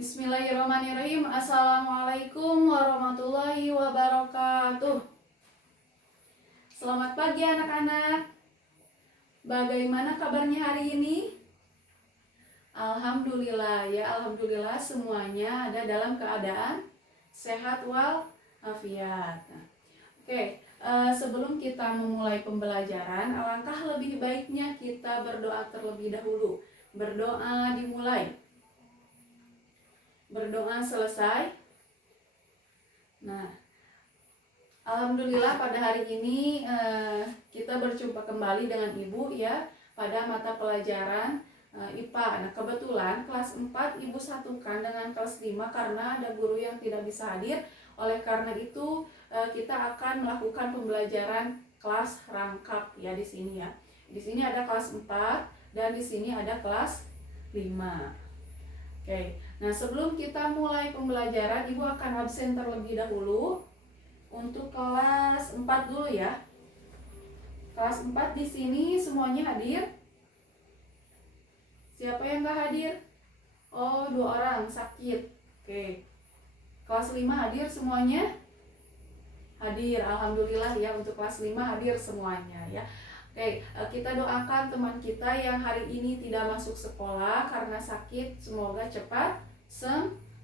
Bismillahirrahmanirrahim. Assalamualaikum warahmatullahi wabarakatuh. Selamat pagi anak-anak. Bagaimana kabarnya hari ini? Alhamdulillah ya, alhamdulillah semuanya ada dalam keadaan sehat walafiat. Sebelum kita memulai pembelajaran, alangkah lebih baiknya kita berdoa terlebih dahulu. Berdoa dimulai. Berdoa selesai. Nah, alhamdulillah pada hari ini kita berjumpa kembali dengan Ibu ya pada mata pelajaran IPA. Nah, kebetulan kelas 4 Ibu satukan dengan kelas 5 karena ada guru yang tidak bisa hadir. Oleh karena itu kita akan melakukan pembelajaran kelas rangkap ya di sini ya. Di sini ada kelas 4 dan di sini ada kelas 5. Nah sebelum kita mulai pembelajaran, Ibu akan absen terlebih dahulu untuk kelas 4 dulu ya. Kelas 4 di sini semuanya hadir. Siapa yang gak hadir? Oh, 2 orang sakit. Kelas 5 hadir semuanya? Hadir, alhamdulillah ya, untuk kelas 5 hadir semuanya ya. Kita doakan teman kita yang hari ini tidak masuk sekolah karena sakit, semoga cepat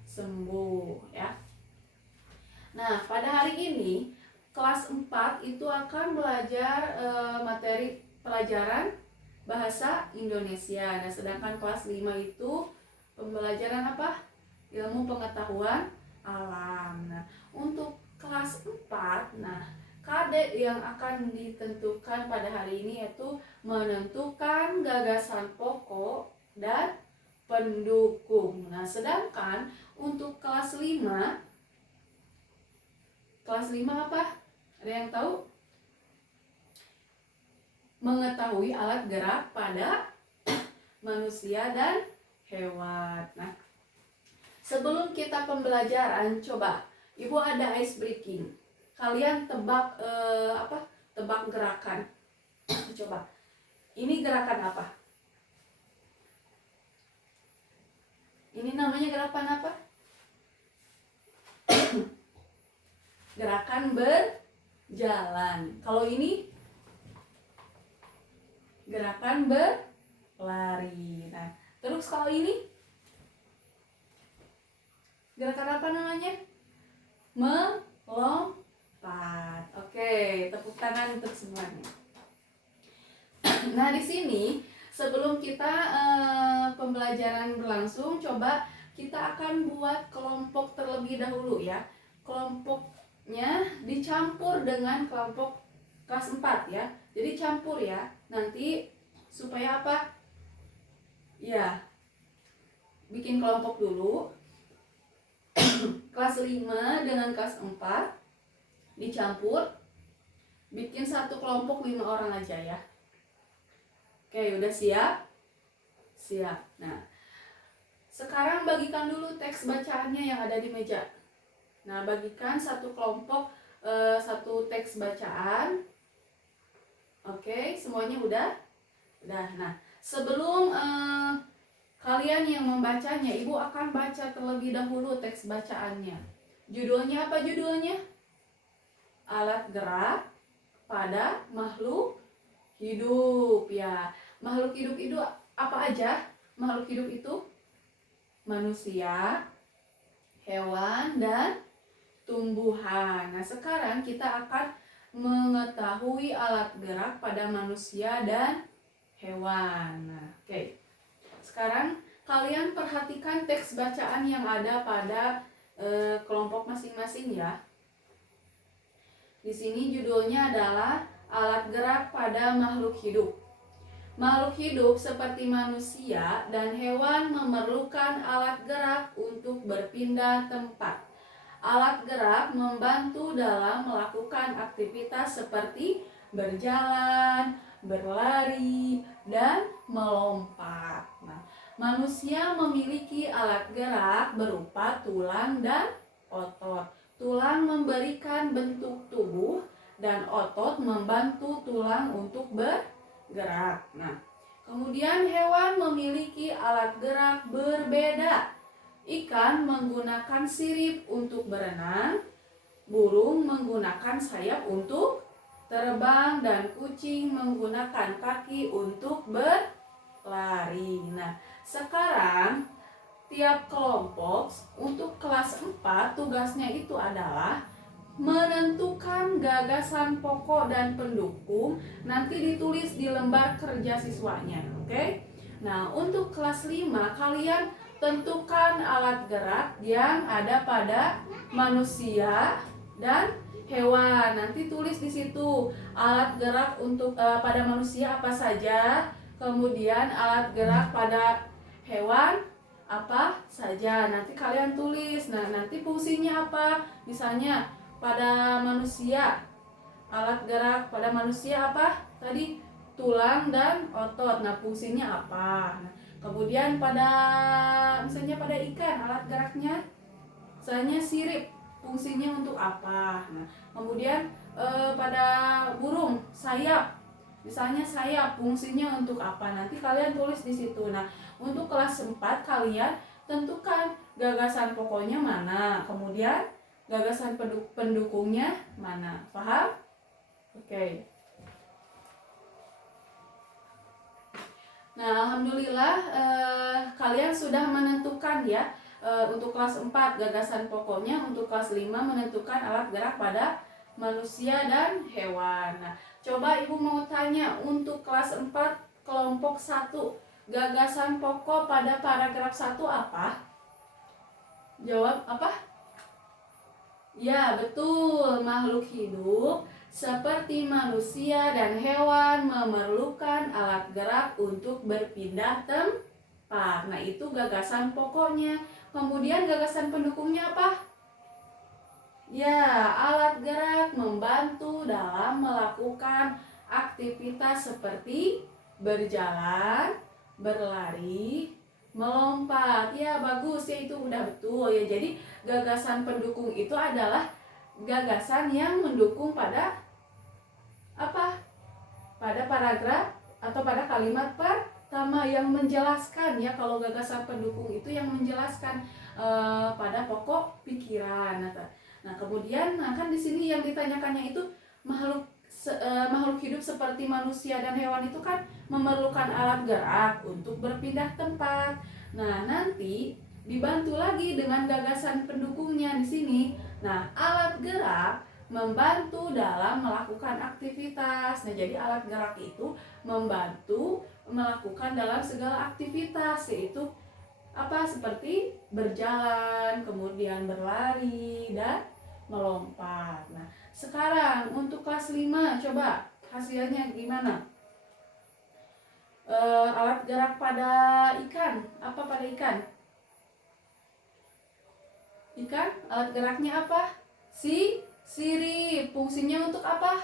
sembuh ya. Nah, pada hari ini kelas 4 itu akan belajar materi pelajaran bahasa Indonesia. Nah, sedangkan kelas 5 itu pembelajaran apa? Ilmu pengetahuan alam. Nah, untuk kelas 4, KD yang akan ditentukan pada hari ini yaitu menentukan gagasan pokok dan pendukung. Nah, sedangkan untuk kelas 5 apa? Ada yang tahu? Mengetahui alat gerak pada manusia dan hewan. Nah, sebelum kita pembelajaran, coba Ibu ada ice breaking. Kalian tebak tebak gerakan. Coba. Ini gerakan apa? Ini namanya gerakan apa? Gerakan berjalan. Kalau ini gerakan berlari. Nah, terus kalau ini gerakan apa namanya? Melompat. Oke, tepuk tangan untuk semuanya. Nah, di sini sebelum kita pembelajaran berlangsung, coba kita akan buat kelompok terlebih dahulu ya. Kelompoknya dicampur dengan kelompok kelas 4 ya. Jadi campur ya. Nanti supaya apa? Ya. Bikin kelompok dulu. Kelas 5 dengan kelas 4 dicampur, bikin satu kelompok 5 orang aja ya. Udah siap? Siap. Nah, sekarang bagikan dulu teks bacaannya yang ada di meja. Nah, bagikan satu kelompok satu teks bacaan. Semuanya udah? Udah. Nah, sebelum kalian yang membacanya, Ibu akan baca terlebih dahulu teks bacaannya. Judulnya apa judulnya? Alat gerak pada makhluk hidup ya. Makhluk hidup itu apa aja? Makhluk hidup itu manusia, hewan, dan tumbuhan. Nah, sekarang kita akan mengetahui alat gerak pada manusia dan hewan. Sekarang kalian perhatikan teks bacaan yang ada pada kelompok masing-masing ya. Di sini judulnya adalah alat gerak pada makhluk hidup. Makhluk hidup seperti manusia dan hewan memerlukan alat gerak untuk berpindah tempat. Alat gerak membantu dalam melakukan aktivitas seperti berjalan, berlari, dan melompat. Nah, manusia memiliki alat gerak berupa tulang dan otot. Tulang memberikan bentuk tubuh dan otot membantu tulang untuk bergerak. Nah, kemudian hewan memiliki alat gerak berbeda. Ikan menggunakan sirip untuk berenang, burung menggunakan sayap untuk terbang, dan kucing menggunakan kaki untuk berlari. Nah, sekarang tiap kelompok untuk kelas 4 tugasnya itu adalah menentukan gagasan pokok dan pendukung, nanti ditulis di lembar kerja siswanya. Oke? Nah, untuk kelas 5 kalian tentukan alat gerak yang ada pada manusia dan hewan. Nanti tulis di situ alat gerak untuk pada manusia apa saja, kemudian alat gerak pada hewan apa saja. Nanti kalian tulis. Nah, nanti fungsinya apa? Misalnya pada manusia, alat gerak pada manusia apa? Tadi tulang dan otot. Nah, fungsinya apa? Nah, kemudian misalnya pada ikan, alat geraknya misalnya sirip, fungsinya untuk apa? Nah, kemudian pada burung, sayap, misalnya sayap, fungsinya untuk apa? Nanti kalian tulis di situ. Nah, untuk kelas 4 kalian tentukan gagasan pokoknya mana, kemudian gagasan pendukungnya mana. Paham? Oke. Nah, alhamdulillah kalian sudah menentukan ya, untuk kelas 4 gagasan pokoknya, untuk kelas 5 menentukan alat gerak pada manusia dan hewan. Nah, coba Ibu mau tanya untuk kelas 4 kelompok 1, gagasan pokok pada paragraf 1 apa? Jawab apa? Ya, betul. Makhluk hidup seperti manusia dan hewan memerlukan alat gerak untuk berpindah tempat. Nah, itu gagasan pokoknya. Kemudian gagasan pendukungnya apa? Ya, alat gerak membantu dalam melakukan aktivitas seperti berjalan, berlari, melompat. Ya, bagus ya, itu udah betul ya. Jadi gagasan pendukung itu adalah gagasan yang mendukung pada apa? Pada paragraf atau pada kalimat pertama yang menjelaskan ya. Kalau gagasan pendukung itu yang menjelaskan pada pokok pikiran. Nah, kemudian kan di sini yang ditanyakannya itu makhluk hidup seperti manusia dan hewan itu kan memerlukan alat gerak untuk berpindah tempat. Nah, nanti dibantu lagi dengan gagasan pendukungnya di sini. Nah, alat gerak membantu dalam melakukan aktivitas. Nah, jadi alat gerak itu membantu melakukan dalam segala aktivitas, yaitu apa? Seperti berjalan, kemudian berlari dan melompat. Nah, sekarang untuk kelas 5 coba hasilnya gimana? Alat gerak pada ikan, apa pada ikan? Ikan, alat geraknya apa? Sirip. Fungsinya untuk apa?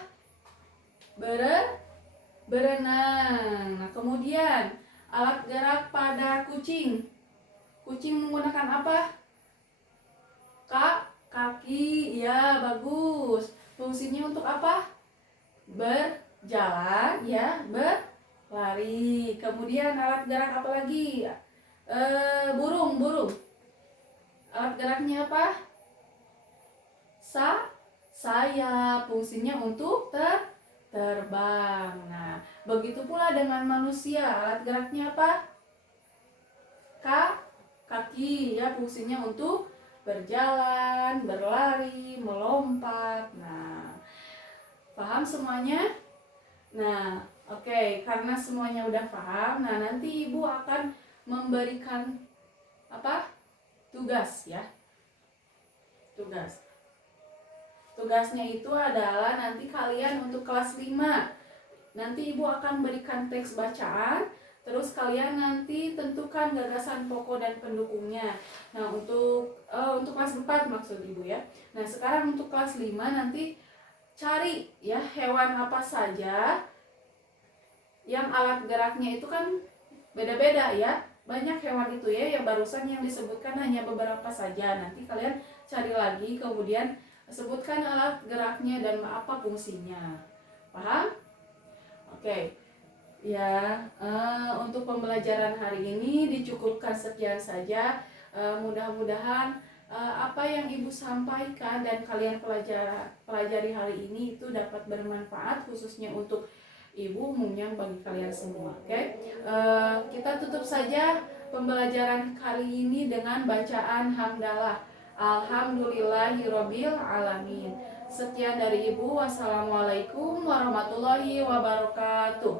Berenang. Nah, kemudian alat gerak pada kucing. Kucing menggunakan apa? Kaki. Ya, bagus. Fungsinya untuk apa? Berjalan ya, berlari. Kemudian alat gerak apa lagi? Burung. Alat geraknya apa? Sayap. Fungsinya untuk terbang. Nah, begitu pula dengan manusia. Alat geraknya apa? Kaki ya, fungsinya untuk berjalan, berlari, melompat. Nah, paham semuanya? Nah, oke, karena semuanya udah paham, nah nanti Ibu akan memberikan apa? Tugas ya. Tugasnya itu adalah nanti kalian untuk kelas 5. Nanti Ibu akan berikan teks bacaan, terus kalian nanti tentukan gagasan pokok dan pendukungnya. Nah, untuk kelas 4 maksud Ibu ya. Nah, sekarang untuk kelas 5 nanti cari ya hewan apa saja yang alat geraknya itu kan beda-beda ya. Banyak hewan itu ya, yang barusan yang disebutkan hanya beberapa saja. Nanti kalian cari lagi, kemudian sebutkan alat geraknya dan apa fungsinya. Paham? Oke. Ya, untuk pembelajaran hari ini dicukupkan sekian saja. Mudah-mudahan apa yang Ibu sampaikan dan kalian pelajari hari ini itu dapat bermanfaat khususnya untuk Ibu, umumnya bagi kalian semua. Oke, kita tutup saja pembelajaran kali ini dengan bacaan hamdalah. Alhamdulillahirobbil alamin. Sekian dari Ibu. Wassalamualaikum warahmatullahi wabarakatuh.